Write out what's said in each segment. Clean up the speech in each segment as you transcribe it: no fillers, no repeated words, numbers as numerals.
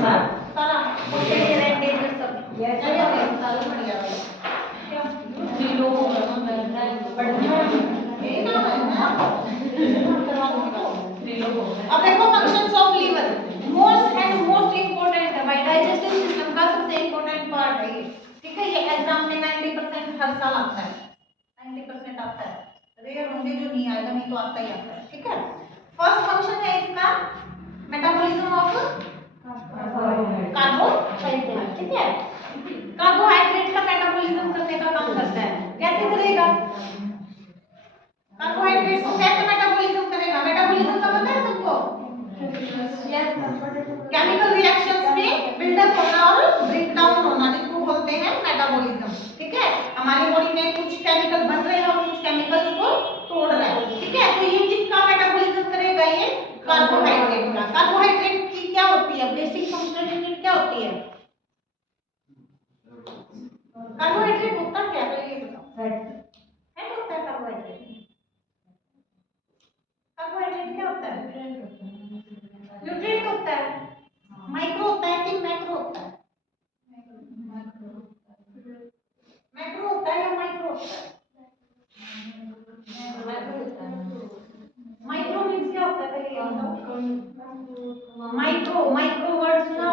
सारा डेंजर सब सारा बढ़िया अब देखो functions of liver most important है भाई, डाइजेस्टिव सिस्टम का सबसे इंपॉर्टेंट पार्ट है ये, ठीक है। ये एग्जाम में 90% हर साल आता है, 90% आता है, रेयर होंगे जो नहीं आएगा, नहीं तो आता ही आता है, ठीक है। फर्स्ट फंक्शन है इसका मेटाबॉलिज्म ऑफ कार्बोहाइड्रेट, ठीक है। कार्बोहाइड्रेट का मेटाबॉलिज्म करने का काम करता है, कैसे करेगा? कार्बोहाइड्रेट को कैसे मेटाबॉलिज्म करेगा? मेटाबॉलिज्म का पता है सबको? केमिकल रिएक्शंस में बिल्डअप होना और ब्रेक डाउन होना, जिसको बोलते हैं मेटाबॉलिज्म, ठीक है। हमारी बॉडी में कुछ केमिकल बन रहे हैं और कुछ केमिकल्स को तोड़ रहे हैं, ठीक है। तो ये किसका मेटाबॉलिज्म करेगा? ये कार्बोहाइड्रेट का। कार्बोहाइड्रेट की क्या होती है? बेसिक फंक्शनल यूनिट क्या होती है? कार्बोहाइड्रेट होता क्या है ये बताओ? फैट होता है कार्बोहाइड्रेट। कार्बोहाइड्रेट क्या होता है? न्यूट्रिएंट होता है। माइक्रो होता है कि मैक्रो होता है? मैक्रो होता है या माइक्रो होता है? माइक्रो मींस क्या होता है पहले ये बताओ। माइक्रो वर्ड सुना?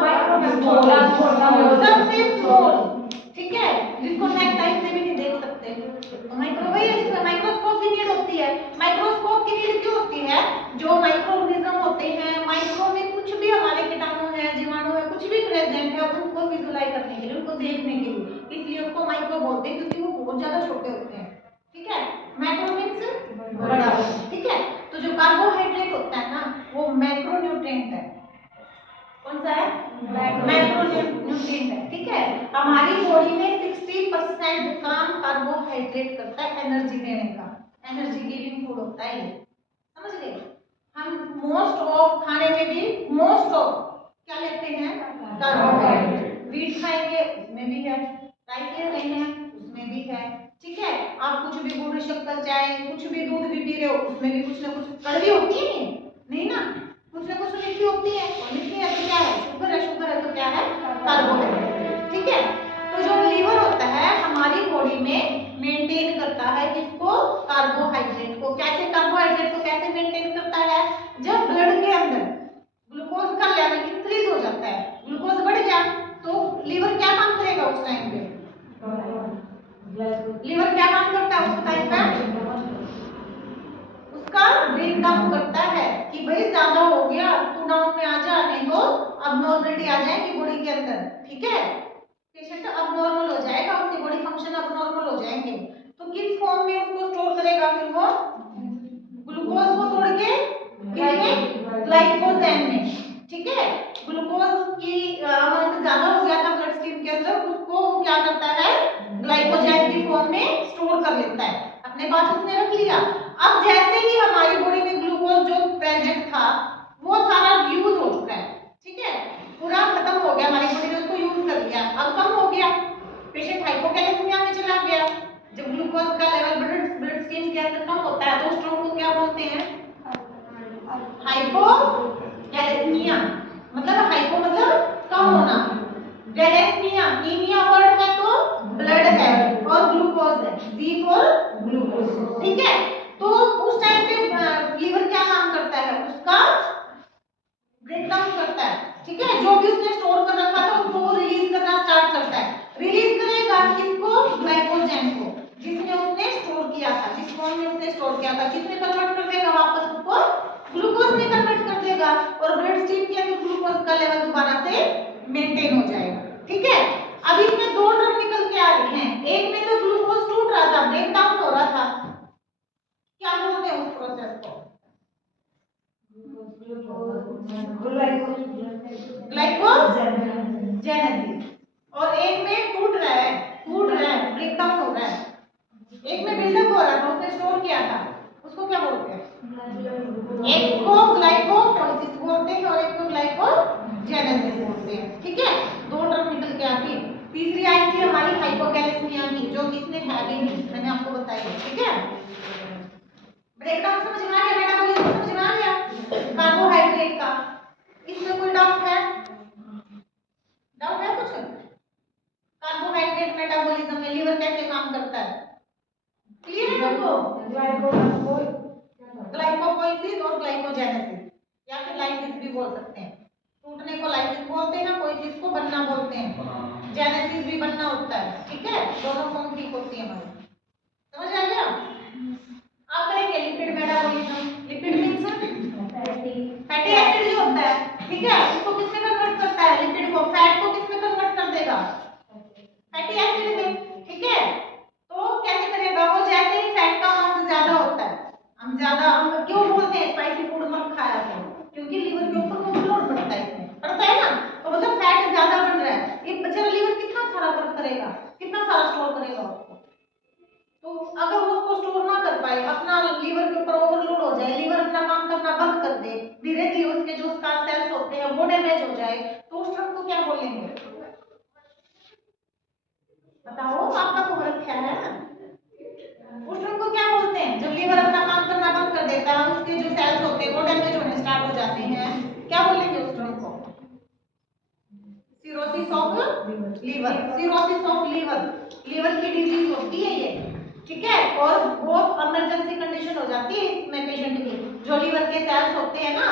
सबसे स्मॉल, ठीक है, जिसको नेक टाइप से भी नहीं देख सकते। माइक्रो वही है जिसमें माइक्रोस्कोप की नीड होती है। माइक्रोस्कोप की नीड क्यों होती है? जो माइक्रो ऑर्गेनिज्म होते हैं, माइक्रो में कुछ भी हमारे कीटाणु है, जीवाणु है, कुछ भी प्रेजेंट है, उनको विजुलाइज करने के लिए, उनको देखने के लिए, इसलिए उसको माइक्रो बोलते हैं, क्योंकि वो बहुत ज्यादा छोटे होते हैं, ठीक है। मैक्रो मींस बड़ा, ठीक है। तो जो कार्बोहाइड्रेट होता है ना, वो मैक्रोन्यूट्रिएंट है। कौन सा है? मैक्रोन्यूट्रिएंट है, ठीक है। हमारी बॉडी में 60% काम कार्बोहाइड्रेट करता है एनर्जी देने का, एनर्जी गिविंग फूड होता है ये, समझ गए। हम मोस्ट ऑफ खाने में भी मोस्ट ऑफ क्या लेते हैं? कार्बोहाइड्रेट। वीट खाएंगे उसमें भी है, राइस ले रहे हैं उसमें भी है, ठीक है। आप कुछ भी गुड़ शक्कर चाय कुछ भी दूध भी पी रहे हो, उसमें भी कुछ ना कुछ कड़वी होती है, नहीं ना, कुछ ना कुछ मीठी होती है, और मीठी है तो क्या है? शुगर है, शुगर है तो क्या है? कार्बोहाइड्रेट, ठीक है। तो जो लीवर होता है हमारी बॉडी में मेंटेन करता है किसको? कार्बोहाइड्रेट को। कैसे कार्बोहाइड्रेट को कैसे मेंटेन करता है? जब ब्लड के अंदर ग्लूकोज का लेवल इंक्रीज हो जाता है, ग्लूकोज बढ़ गया, तो लीवर क्या काम करेगा उस टाइम पे? लीवर क्या काम करता है उस टाइम पे? उसका ब्रेक डाउन करता है कि भाई ज्यादा हो गया, तू डाउन में आ जा, नहीं तो अबनॉर्मलिटी आ जाएगी बॉडी के अंदर, ठीक है। पेशेंट अबनॉर्मल हो जाएगा, उसके बॉडी फंक्शन अबनॉर्मल हो जाएंगे। तो किस फॉर्म में उसको स्टोर करेगा फिर वो? ग्लूकोज को तोड़ के किसमें? ग्लाइकोजेन में, ठीक है। ग्लूकोज की अमाउंट ज्यादा हो गया था ब्लड स्ट्रीम के अंदर, उसको क्या करता है? ग्लाइकोजेन की फॉर्म में स्टोर कर लेता है, अपने पास उसने रख लिया। अब जैसे ही हमारी बॉडी में ग्लूकोज जो प्रेजेंट था वो सारा यूज हो चुका है, ठीक है, पूरा खत्म हो गया, हमारी बॉडी ने उसको यूज कर लिया, अब कम हो गया, पेशेंट हाइपोकैलेमिया में चला गया। जब ग्लूकोज का लेवल ब्लड स्ट्रीम के अंदर कम होता है तो स्ट्रोक को क्या बोलते हैं? हाइपोकैलेमिया, मतलब हाइपो मतलब कम होना, गैलेमिया नीमिया वर्ड है तो ब्लड है और ग्लूकोज है, जी फॉर ग्लूकोज, ठीक है। तो उस टाइम पे लीवर क्या काम करता है? उसका ब्रेक डाउन करता है, ठीक है। जो भी उसने स्टोर कर रखा था उसको रिलीज करना स्टार्ट करता है। रिलीज करेगा किसको? ग्लाइकोजेन को, जिसने उसने स्टोर किया था, जिस फॉर्म में उसने स्टोर किया था, किसमें कन्वर्ट कर देगा? वापस उसको ग्लूकोज में कन्वर्ट कर देगा, और ब्लड स्ट्रीम के अंदर ग्लूकोज का लेवल दोबारा से मेंटेन हो जाएगा, ठीक है। अब इसमें दो टर्म निकल के आ रहे हैं, एक में तो ग्लूकोज टूट रहा था, ब्रेक डाउन हो रहा था, क्या बोलते हैं उस प्रोसेस को? ग्लाइकोजेनेसिस। और एक में टूट रहा है, ब्रेक डाउन हो रहा है, एक में बिल्डअप हो रहा था, उसने स्टोर किया था, उसको क्या बोलते हैं? एक को ग्लाइकोलाइसिस बोलते हैं और एक को ग्लाइकोजेनेसिस बोलते हैं, ठीक है। दो टर्म निकल के आ गई। तीसरी आई थी हमारी हाइपोकैलेमिया की, जो किसने है भी नहीं, मैंने आपको बताया, ठीक है। ब्रेकडाउन समझ में आ गया, मेटाबॉलिज्म समझ में आ गया कार्बोहाइड्रेट का, इसमें कोई डाउट है? सबको? ग्लाइकोपोइसिस और ग्लाइकोजेनेसिस या फिर लाइसिस भी बोल सकते हैं। टूटने को लाइसिस बोलते हैं, पोइसिस को बनना बोलते हैं, जेनेसिस भी बनना होता है। ठीक है, दोनों फॉर्म ठीक होती है हमारी। समझ आ गया? आप करेंगे lipid metabolism. Lipid means fatty acid जो होता है, ठीक है, उसको किसमें कन्वर्ट करता है? लिपिड को। फैट को किसमें कन्वर्ट कर देगा? फैटी एसिड में। ठीक है, तो कैसे करेगा वो? जैसे ही फैट का अमाउंट ज्यादा होता है, हम क्यों बोलते हैं स्पाइसी फूड मत खाया करो? क्योंकि लीवर के ऊपर ओवरलोड पड़ता है, इसमें पड़ता है ना, तो मतलब फैट ज्यादा बन रहा है, ये बेचारा लीवर कितना सारा वर्क करेगा, कितना सारा स्टोर करेगा उसको। तो अगर वो उसको स्टोर ना कर पाए, अपना लीवर के ऊपर ओवरलोड हो जाए, लीवर अपना काम करना बंद कर दे, धीरे धीरे उसके जो स्कार सेल्स होते हैं वो डैमेज हो जाए, तो उस ड्रग को क्या बोलेंगे? बताओ, आपका तो वर्क क्या है? उस ड्रग को क्या बोलते हैं? जब लीवर अपना काम करना बंद कर देता है, उसके जो सेल्स होते हैं वो डैमेज होने स्टार्ट हो जाते हैं, क्या बोलेंगे उस ड्रग को? Cirrhosis of liver. Cirrhosis of liver, liver की डिजीज होती है ये। ठीक है, और बहुत इमरजेंसी कंडीशन हो जाती है इसमें पेशेंट की। जो लीवर के सेल्स होते हैं ना,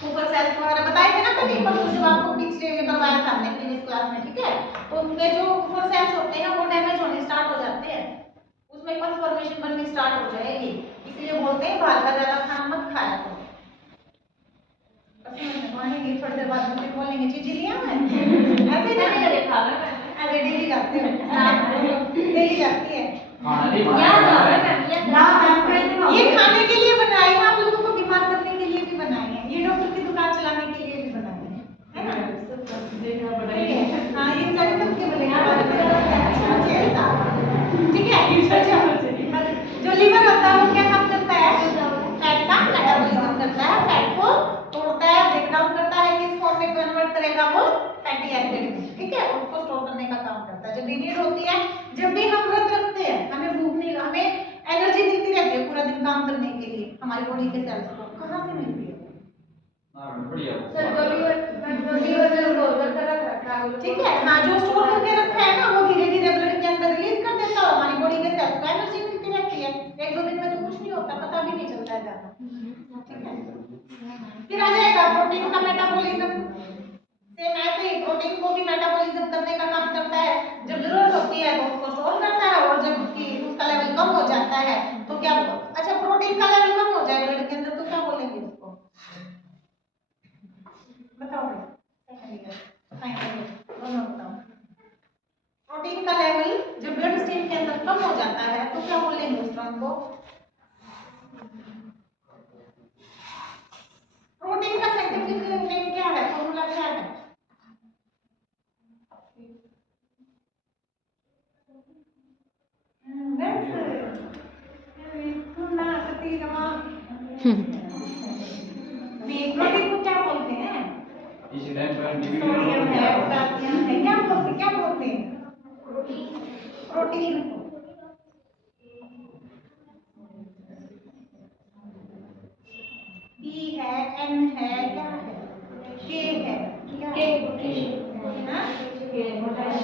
सुपर सेल्स वगैरह बताए थे ना कभी परसों जब आपको पिछले में करवाया था हमने प्रीवियस क्लास में। ठीक है, तो उनके जो सुपर सेल्स होते हैं वो डैमेज होने स्टार्ट हो जाते हैं, उसमें पस फॉर्मेशन बननी स्टार्ट हो जाएगी। इसलिए बोलते हैं बाहर का ज्यादा खाना मत खाया करो। बोलेंगे थोड़ी देर बाद में बोलेंगे चिचिलिया में ऐसे नहीं देखा अरे डेली जाते हो डेली जाती है ये खाने के लिए बनाई है, आप लोगों को बीमार करने के लिए भी बनाई है, ये डॉक्टर की दुकान चलाने के लिए भी बनाई है ना? हाँ, ये सारे सबके बनेगा। ठीक है, जो लीवर होता है वो क्या काम करता है? फैट का मेटाबॉलिज्म करता है, फैट को तोड़ता है, ब्रेक डाउन करता है, किस फॉर्म में कन्वर्ट करेगा वो? फैटी एसिड में। ठीक है, उसको स्टोर करने का काम करता है। जब भी नीड होती है, जब भी हम व्रत रखते हैं, हमें भूख नहीं, हमें एनर्जी मिलती रहती है पूरा दिन काम करने के लिए, हमारी बॉडी के सेल्स को कहां से मिलती है? ठीक है, हाँ, जो स्टोर करके रखा है ना वो धीरे धीरे ब्लड के अंदर रिलीज कर देता है, हमारी बॉडी के सेल्स को एनर्जी मिलती रहती है। एक दो दिन में तो कुछ नहीं होता, पता भी नहीं चलता है ज्यादा। ठीक है, फिर आ जाएगा प्रोटीन का मेटाबॉलिज्म। सेम ऐसे ही प्रोटीन को भी मेटाबॉलिज्म करने का काम करता है। जब जरूरत होती है तो उसको स्टोर करता है, और जब उसका लेवल कम हो जाता है तो क्या होगा? अच्छा, प्रोटीन का लेवल कम हो जाए ब्लड के अंदर तो क्या बोलेंगे उसको? बताओ बताओ। प्रोटीन का लेवल जब ब्लड स्ट्रीम के अंदर कम हो जाता है तो क्या बोलेंगे उस ड्रग को? प्रोटीन का साइंटिफिक नेम क्या है, फॉर्मूला क्या है? प्रोटीन को क्या बोलते हैं? सोडियम है, पोटेशियम है, क्या बोलते हैं? प्रोटीन को E है, N है, क्या है? K है, क्या है? पोटेशियम होता है।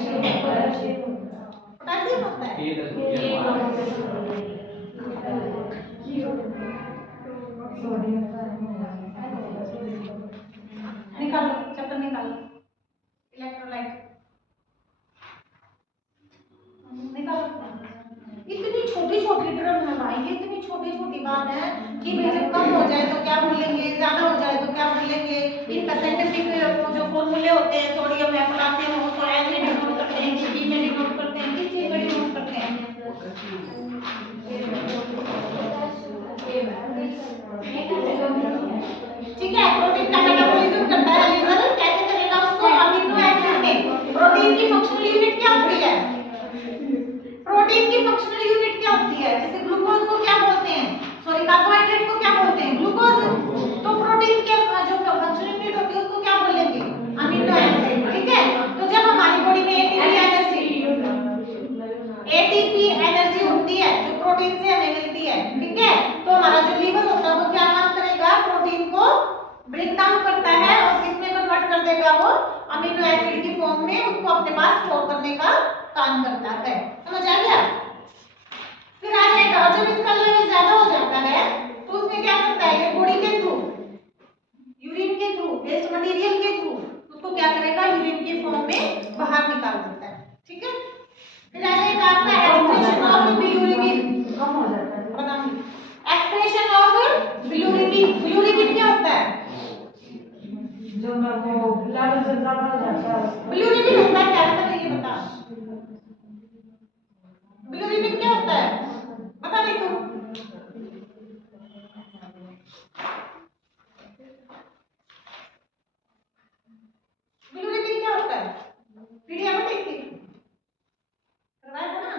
निकालो, चैप्टर निकालो, इलेक्ट्रोलाइट निकालो। इतनी छोटी छोटी ड्रम है भाई, ये इतनी छोटी छोटी बात है कि भाई जब कम हो जाए तो क्या बोलेंगे, ज्यादा हो जाए तो क्या बोलेंगे। इनका साइंटिफिक जो फॉर्मूले होते हैं, सोडियम है, पोटेशियम है, उसको एज में डिनोट करते हैं, कि में डिनोट करते हैं, किस चीज में डिनोट करते हैं? ठीक है, प्रोटीन का मेटाबॉलिज्म करता है लीवर, कैसे करेगा उसको? अमीनो एसिड में। प्रोटीन की फंक्शनल यूनिट क्या होती है? प्रोटीन की फंक्शनल यूनिट क्या होती है? जैसे ग्लूकोज को क्या बोलते हैं? सॉरी, कार्बोहाइड्रेट को क्या बोलते हैं? ग्लूकोज। तो प्रोटीन के जो फंक्शनल यूनिट होती है उसको क्या बोलेंगे? Amino acid. ठीक है, तो जब हमारी बॉडी में एटीपी एनर्जी होती है जो प्रोटीन से हमें मिलती है, ठीक है, तो हमारा जो लीवर होता है वो क्या काम करेगा? प्रोटीन को ब्रेक डाउन करता है और किसमें कन्वर्ट कर देगा? वो अमीनो एसिड की फॉर्म में उसको अपने पास स्टोर करने का काम करता है। समझ आ गया? फिर आ जाएगा, जो बिलीरुबिन होता है क्या, पता ये बता। बिलीरुबिन क्या होता है बता दे तू। बिलीरुबिन क्या होता है, पीडिया में देखी करवाया था ना,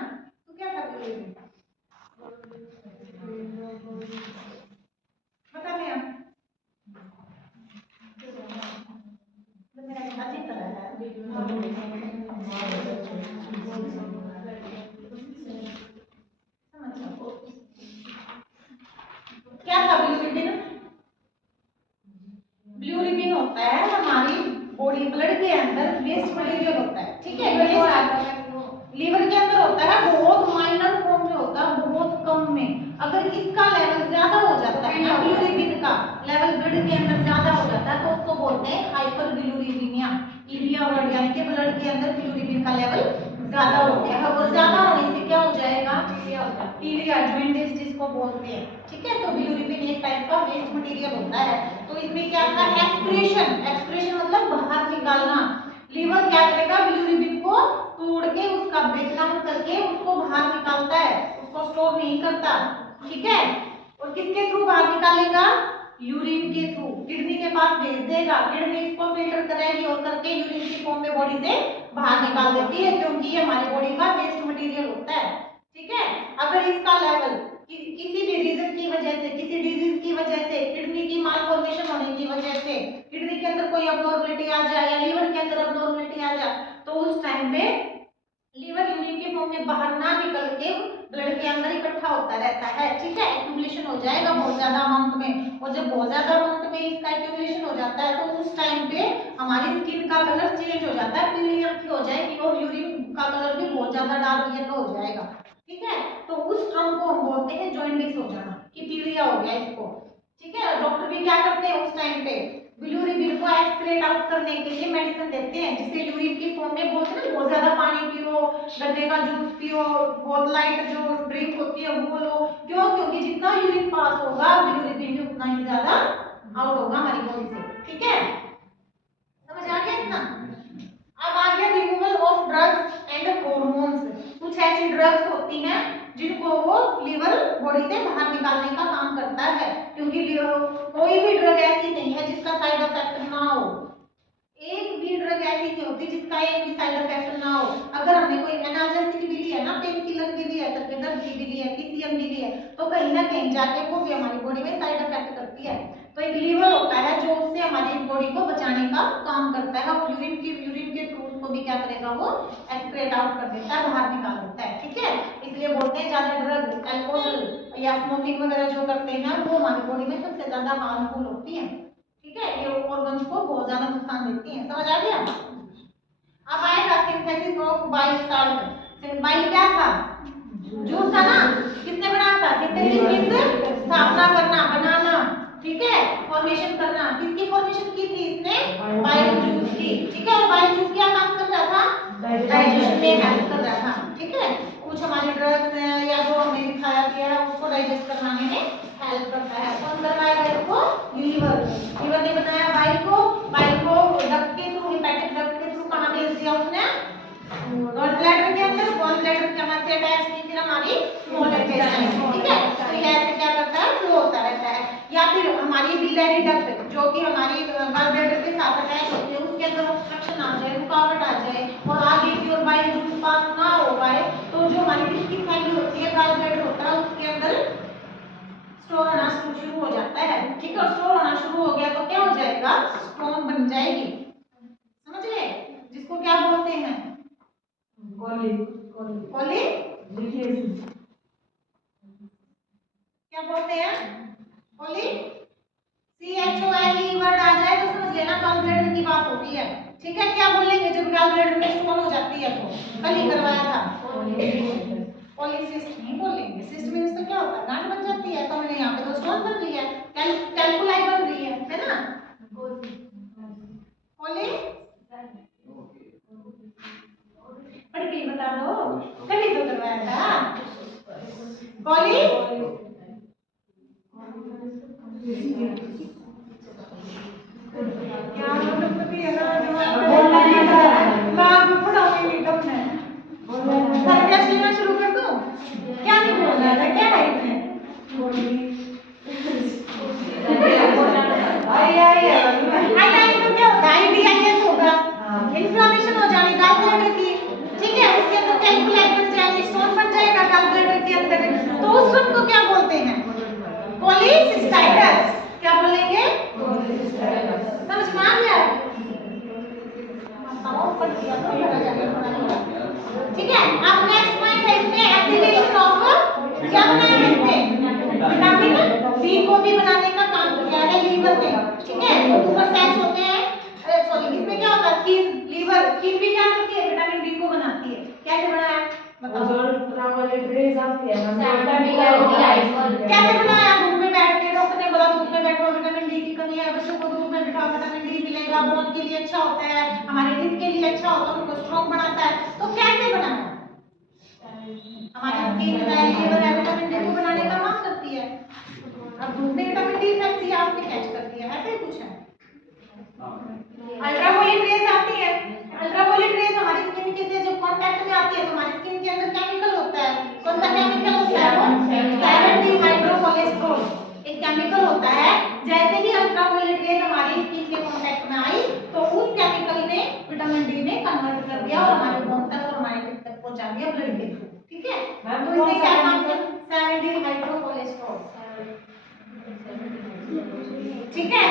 तू क्या था बिलीरुबिन बता दे आप। मेरा अजीब तरह है क्या था बिलीरुबिन। बिलीरुबिन होता है हमारी बॉडी ब्लड के अंदर वेस्ट मटेरियल होता है, ठीक है। लीवर के अंदर होता है, बहुत माइनर फॉर्म में होता है, बहुत कम में। अगर इसका लेवल ज्यादा हो जाता है ना, बिलीरुबिन का लेवल ब्लड के अंदर ज्यादा हो जाता है तो उसको बोलते हैं हाइपर बिलीरुबिनिया। ईबिया वर्ड यानी कि ब्लड के अंदर बिलीरुबिन का लेवल ज्यादा हो गया है, और ज्यादा होने से क्या हो जाएगा, पीलिया जॉइंटिस जिसको बोलते हैं, ठीक है। तो बिलीरुबिन एक टाइप का वेस्ट मटेरियल होता है। तो इसमें क्या था, एक्सक्रीशन, एक्सक्रीशन मतलब बाहर निकालना। लीवर क्या करेगा, बिलीरुबिन को तोड़ के उसका ब्रेकडाउन करके उसको बाहर निकालता है, उसको स्टोर नहीं करता, ठीक है। और किसके थ्रू बाहर निकालेगा, यूरिन के थ्रू, किडनी के पास भेज देगा, किडनी इसको फिल्टर करेगी और करके यूरिन की फॉर्म में बॉडी से बाहर निकाल देती है, क्योंकि ये हमारी बॉडी का वेस्ट मटेरियल होता है, ठीक है। अगर इसका लेवल किसी भी रीजन की वजह से, किसी डिजीज की वजह से, किडनी की मालफॉर्मेशन होने की वजह से, किडनी के अंदर कोई अबनॉर्मलिटी आ जाए या लीवर के अंदर अबनॉर्मलिटी आ जाए, तो उस टाइम पे लीवर यूरिन के फॉर्म में बाहर ना निकल के ब्लड के अंदर इकट्ठा होता रहता है, ठीक है। एक्यूमुलेशन हो जाएगा बहुत ज्यादा अमाउंट में, और जब बहुत ज्यादा अमाउंट में इसका एक्यूमुलेशन हो जाता है तो उस टाइम पे हमारी स्किन का कलर चेंज हो जाता है, पीली रंग की हो जाएगी, और यूरिन का कलर भी बहुत ज्यादा डार्क येलो हो जाएगा, ठीक है। तो उस टर्म को हम बोलते हैं जॉइंटिस हो जाना, कि पीलिया हो गया इसको, ठीक है। डॉक्टर भी क्या करते हैं उस टाइम पे, बिलीरुबिन को एक्सक्रीट आउट करने के लिए मेडिसिन देते हैं, जिसे यूरिन की फॉर्म में बोलते हैं ना, बहुत ज्यादा पानी पियो, गन्ने का जूस पियो, बहुत लाइट जो ड्रिंक होती है वो लो, क्यों, क्योंकि जितना यूरिन पास होगा बिलीरुबिन भी उतना ही ज्यादा आउट होगा हमारी बॉडी से, ठीक है। समझ आ गया इतना। अब आ गया removal of drugs and hormones. कुछ ऐसी ड्रग्स होती हैं जिनको वो लीवर बॉडी से बाहर निकालने का काम करता है, क्योंकि कोई भी ड्रग ऐसी नहीं है जिसका साइड इफेक्ट ना हो, एक भी ड्रग ऐसी नहीं होती जिसका एक भी साइड इफेक्ट ना हो। अगर हमने कोई एनाल्जेसिक भी लिया ना, पेन किलर भी लिया, सर के दर्द भी लिया, पीसीएम भी लिया, तो कहीं ना कहीं जाके वो भी हमारी बॉडी में साइड इफेक्ट करती है। तो एक लीवर होता है जो उससे हमारी बॉडी को बचाने का काम करता है, और यूरिन के थ्रू उसको भी क्या करेगा, वो एक्सक्रीट आउट कर देता है, बाहर निकाल देता है, ठीक है। इसलिए बोलते हैं ज्यादा ड्रग, अल्कोहल या स्मोकिंग वगैरह जो करते हैं वो हमारी बॉडी में सबसे ज्यादा हार्मफुल होती है, ठीक है। ये ऑर्गन्स को बहुत ज्यादा नुकसान देती हैं, समझ आ गया। अब आएगा synthesis of bile salt. Bile क्या था, जूस था ना, किसने बनाया था, सिंथेसिस मींस स्थापना करना, बनाना, ठीक है, फॉर्मेशन करना। किसकी फॉर्मेशन की थी इसने, बाइल जूस की, ठीक है। और बाइल जूस क्या काम कर रहा था, डाइजेशन में हेल्प कर रहा था, ठीक है। कुछ हमारे ड्रग्स या जो हमने खाया पिया है उसको डाइजेस्ट करवाने में हेल्प करता है। कौन करवाएगा इसको, लीवर। लीवर ने बनाया बाइल को डक्ट के थ्रू, हेपेटिक डक्ट के थ्रू कहां भेज दिया उसने, गॉल ब्लैडर के अंदर। गॉल ब्लैडर के हमारे से अटैच नहीं, फिर हमारी स्मॉल इंटेस्टाइन, ठीक है। तो ये ऐसे क्या करता है, फ्लो होता रहता है। या फिर हमारी बिलियरी डक्ट जो कि हमारी गॉल ब्लैडर के साथ अटैच होती है, उसके अंदर ऑब्स्ट्रक्शन आ जाए, रुकावट आ जाए और आगे की ओर बाइल जूस पास ना हो पाए, तो जो हमारी डिस्की थैली होती है, गॉल ब्लैडर होता है, उसके अंदर स्टोन होना शुरू हो जाता है, ठीक है। स्टोन होना शुरू हो गया तो क्या हो जाएगा, स्टोन बन जाएगी, समझ गए, जिसको क्या बोलते हैं, कोली क्या बोलते हैं, कोली। CHOLE वर्ड आ जाए तो समझ लेना गॉल ब्लैडर की बात होती है, ठीक है। क्या बोलेंगे जब गॉल ब्लैडर में स्टोन हो जाती है, तो कल ही करवाया था, पॉलीसिस्ट नहीं बोलेंगे। सिस्ट मींस तो क्या होता है, गांठ बन जाती है, तो मैंने यहाँ पे तो स्टोन बन रही है, कैलकुलाई बन रही है ना। पॉली पढ़ के बता दो, कभी तो करवाया था, पॉली क्या मतलब है ना, आई तो क्या होता है, IBIS होगा, इन्फ्लेमेशन हो जानी गॉलब्लैडर की, ठीक है, उसके अंदर कैल्कुलाइट बन जाएगी, स्टोन बन जाएगा गॉलब्लैडर के अंदर, तो उस स्टोन को क्या बोलते हैं, कोलिसिस्टाइटिस। क्या बोलेंगे, समझ में आ गया, ठीक है। अब नेक्स्ट पॉइंट है इसमें एक्टिवेशन ऑफ, क्या बनाया है इसमें, विटामिन बी को भी बनाने का काम किया है लीवर ने, ठीक है, जो ऊपर सेल्स होते हैं, सॉरी इसमें क्या होता है, स्किन, लीवर, स्किन भी क्या करती है, विटामिन बी को बनाती है, कैसे बनाया बताओ, कैसे बनाया, धूप में बैठ के, डॉक्टर ने बोला धूप में बैठो, विटामिन डी की कमी है, बच्चों को धूप में बिठाओ, विटामिन डी मिलेगा, बोन के लिए अच्छा होता है, हमारे दिल के लिए अच्छा होता है, उनको स्ट्रॉन्ग बनाता है, तो कैसे बनाया, हमारी स्किन है, लीवर है, विटामिन डी को बनाने का काम करती है, अब धूप में विटामिन डी इफेक्ट आपने कैच कर दिया, ऐसे ही कुछ है। अल्ट्रावायलेट रेज आती है, अल्ट्रावायलेट रेज हमारी स्किन के से जब कांटेक्ट में आती है तो हमारी स्किन के अंदर केमिकल होता है, कौन सा केमिकल होता है, वो सेवन डिहाइड्रोकोलेस्टेरॉल, एक केमिकल होता है, जैसे ही अल्ट्रावायलेट रेज हमारी स्किन के कांटेक्ट में आई तो उस केमिकल ने विटामिन डी में कन्वर्ट कर दिया और हमारे बोन तक और हमारे दिल तक पहुंचा दिया ब्लड के थ्रू, ठीक है, तो इसने क्या काम किया, सेवन डिहाइड्रोकोलेस्टेरॉल, ठीक है,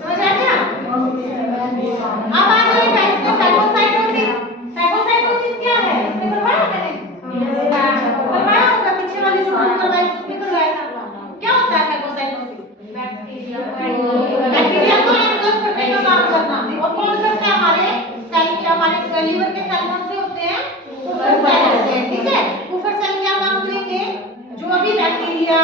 समझ आ गया। अब आ जाइएगा इसमें फैगोसाइटोसिस, फैगोसाइटोसिस क्या है, इसमें करवाया मैंने, करवाया होगा, पीछे वाली जो हम करवाई उसमें करवाया था, क्या होता है फैगोसाइटोसिस, बैक्टीरिया को एनगल्फ करने का काम करना, और कौन करता है, हमारे सेल, हमारे लीवर के सेल कौन से होते हैं, कुफर सेल होते हैं, ठीक है, कुफर सेल क्या काम करेंगे, जो भी बैक्टीरिया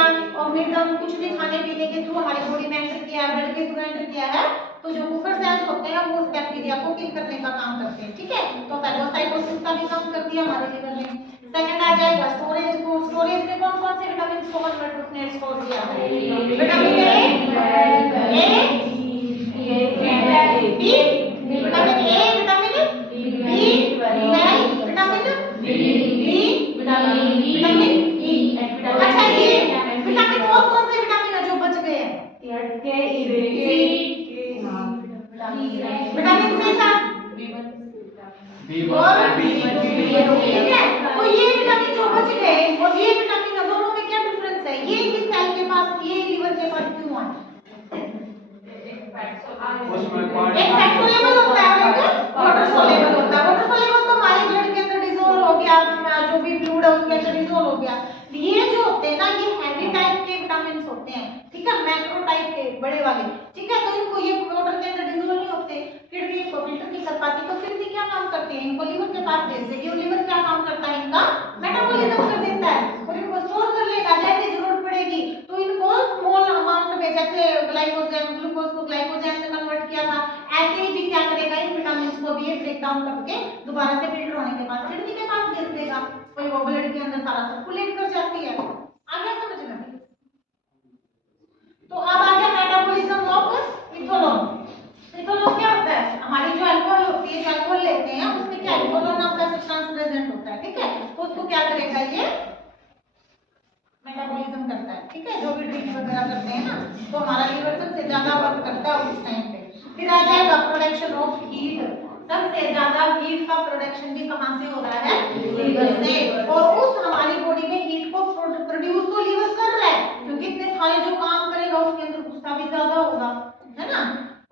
ऑर्गेनिज्म कुछ भी खाने पीने के थ्रू हमारे बॉडी में एंटर किया है, ब्लड के थ्रू एंटर किया है, तो जो कुफर सेल्स होते हैं वो उस बैक्टीरिया को किल करने का काम करते हैं, ठीक है, तो फैगोसाइटोसिस का भी काम कर दिया हमारे लीवर ने। सेकंड आ जाएगा स्टोरेज को, स्टोरेज में कौन कौन से विटामिन को कन्वर्ट ने स्टोर किया, vitamin A, B, vitamin A, vitamin B, vitamin vitamin E, अच्छा ये विटामिन और कौन से विटामिन है जो बच गए हैं, विटामिन सी था, और ठीक है, तो ये विटामिन जो बच गए और ये विटामिन दोनों में क्या डिफरेंस है, ये किस सेल के पास, ये लीवर के पास क्यों आए, एक फैट सोलेबल होता है और एक वाटर सोलेबल होता है, वाटर सोलेबल तो हमारे ब्लड के अंदर डिसॉल्व हो गया, जो भी फ्लूइड है उसके अंदर डिसॉल्व हो गया, ये जो होते हैं ना ये हैवी टाइप के विटामिन होते हैं, ठीक है, मैक्रो टाइप के बड़े वाले, ठीक है, तो इनको ये वाटर के अंदर डिसॉल्व नहीं होते, किडनी इनको फिल्टर नहीं कर पाती, तो किडनी क्या काम करते हैं, इनको लीवर के पास भेज देगी, और लीवर क्या काम करता है, इनका मेटाबॉलिज्म कर देता है और इनको स्टोर कर लेगा, जैसे जरूरत पड़ेगी तो इनको स्मॉल अमाउंट में, जैसे ग्लाइकोजन, ग्लूकोज को ग्लाइकोजन में कन्वर्ट किया था, ऐसे ही भी क्या करेगा, इन विटामिन को भी ब्रेक डाउन करके दोबारा से फिल्टर होने के बाद किडनी के पास भेज देगा, कोई वो ब्लड के अंदर सारा सर्कुलेट कर जाती है, आगे समझ में, तो अब आ गया मेटाबॉलिज्म ऑफ इथेनॉल, इथेनॉल क्या होता है, हमारी जो अल्कोहल होती है, जो अल्कोहल लेते हैं उसमें क्या इथेनॉल नाम का सब्सटेंस प्रेजेंट होता है, ठीक है, तो उसको क्या करेगा, ये मेटाबॉलिज्म करता है, ठीक है, जो भी ड्रिंक वगैरह करते हैं ना, तो हमारा लीवर सबसे ज्यादा वर्क करता है उस टाइम पे। फिर आ जाएगा प्रोडक्शन ऑफ हीट, सबसे ज्यादा हीट का प्रोडक्शन भी कहां से हो रहा है, लीवर से, और उस हमारी बॉडी में हीट को प्रोड्यूस तो लीवर कर रहा है, क्योंकि इतने सारे जो काम करेगा उसके अंदर गुस्सा भी ज्यादा होगा, है ना,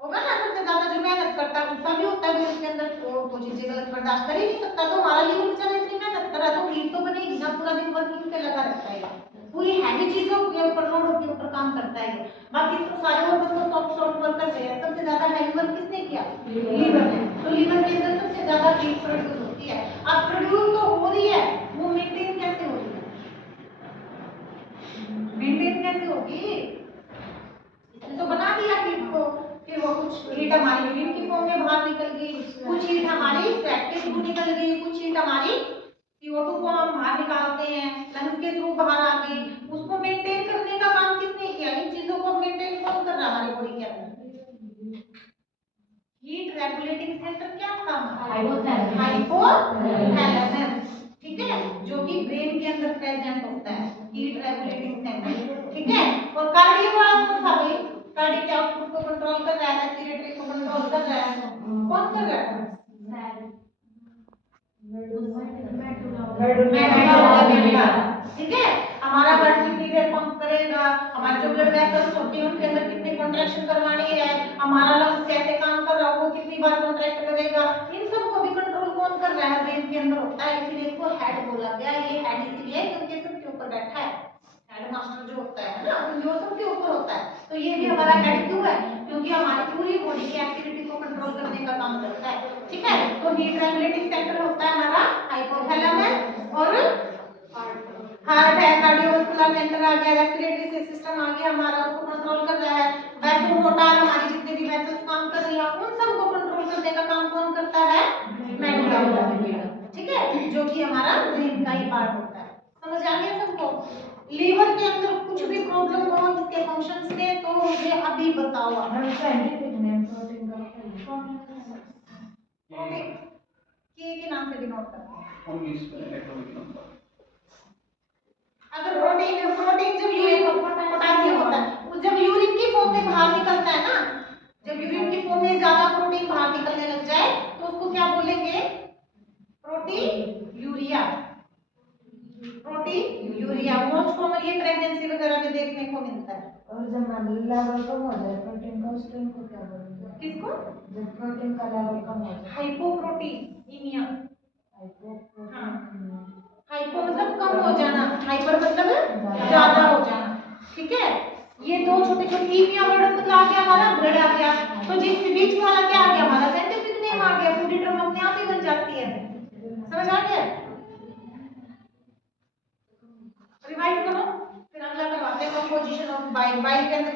होगा ना, सबसे ज्यादा जो मेहनत करता है गुस्सा भी होता है, उसके अंदर तो चीजें गलत बर्दाश्त कर ही नहीं सकता, तो हमारा लीवर बेचारा इतनी मेहनत कर रहा है तो हीट तो बनेगी ना, पूरा दिन वर्किंग पे लगा रहता है, पूरी हैवी चीजों के ऊपर, लोडों के ऊपर काम करता है, बाकी तो सारे ऑर्गन तो सॉफ्ट सॉफ्ट वर्क करते हैं, सबसे ज्यादा हैवी वर्क किसने किया, लीवर ने, तो लीवर के अंदर सबसे ज्यादा हीट प्रोड्यूस होती है, अब प्रोड्यूस तो हो रही है, वो मेंटेन कैसे हो रही है, मेंटेन कैसे होगी, इसने तो बना दिया हीट को, फिर वो कुछ हीट हमारी यूरिन की फॉर्म में बाहर निकल गई, कुछ हीट हमारी स्वैट के थ्रू निकल गई, कुछ हीट हमारी CO2 को हम बाहर निकालते हैं, लंग्स के थ्रू बाहर आ गई, उसको मेंटेन करने का काम किसने किया, इन चीजों को मेंटेन कौन कर रहा है हमारी बॉडी के अंदर, हीट रेगुलेटिंग सेंटर क्या था, हाइपोथैलेमस, ठीक है, जो कि ब्रेन के अंदर प्रेजेंट होता है, हीट रेगुलेटिंग सेंटर, कंट्रोल कर रहा है, रेस्पिरेटरी को कंट्रोल कर रहा है, कौन कर रहा है? ठीक है, हमारा ब्लड कितनी देर पंप करेगा, हमारे जो ब्लड वेसल्स होती हैं उनके अंदर कितनी कॉन्ट्रैक्शन करवानी है, हमारा लंग्स कैसे काम कर रहा है, वो कितनी बार कॉन्ट्रैक्ट करेगा, इन सब को भी कंट्रोल कौन कर रहा है? ब्रेन के अंदर होता है, इसीलिए इसको हेड बोला गया। ये हेड इसलिए क्योंकि सबके ऊपर बैठा है, हेड मास्टर जो होता है ना, वो सबके ऊपर होता है। तो ये भी हमारा हेड क्यों है? क्योंकि हमारी पूरी बॉडी की एक्टिविटी को कंट्रोल करने का काम करता है। ठीक है, तो हीट रेगुलेटिंग सेंटर होता है हमारा हाइपोथैलेमस, और हार्ट है, कार्डियोवास्कुलर सेंटर आ गया, रेस्पिरेटरी सिस्टम आ गया हमारा, उसको कंट्रोल कर रहा है। वैसोमोटर, हमारी जितने भी वेसल्स काम कर रही है उन सबको कंट्रोल करने का काम कौन करता है? Medulla oblongata. ठीक है, जो कि हमारा ब्रेन का ही पार्ट होता है। समझ आ गया सबको? लीवर के अंदर कुछ भी प्रॉब्लम हो इसके फंक्शंस में तो मुझे अभी बताओ आप। साइंटिफिक नेम प्रोटीन का प्रोटीन के नाम से डिनोट करते हैं। 19 इलेक्ट्रॉनिक नंबर। अगर प्रोटीन प्रोटीन जब यूरिन पोटेशियम होता है, जब यूरिन की फॉर्म में बाहर निकलता है ना, जब यूरिन की फॉर्म में ज्यादा प्रोटीन बाहर निकलने लग जाए तो उसको क्या बोलेंगे? Protein urea. Protein urea most common ये प्रेगनेंसी वगैरह में देखने को मिलता है। और जब लेवल कम हो जाए प्रोटीन का, उस टाइम को क्या बोलेंगे? किसको? जब प्रोटीन का लेवल कम हो जाए। हाइपोप्रोटीनीमिया। हाइपोप्रोटीन। हाइपो मतलब कम हो जाना, हाइपर मतलब ज्यादा हो जाना। ठीक है, ये दो छोटे छोटे ईमिया वर्ड मतलब आ गया हमारा, ब्लड आ गया, तो जिस बीच में वाला क्या आ गया? हमारा साइंटिफिक नेम आ गया, पूरी टर्म अपने आप ही बन जाती है। समझ आ गया? रिवाइज करो, फिर अगला करवाते हैं कंपोजिशन ऑफ बाइल। बाइल के अंदर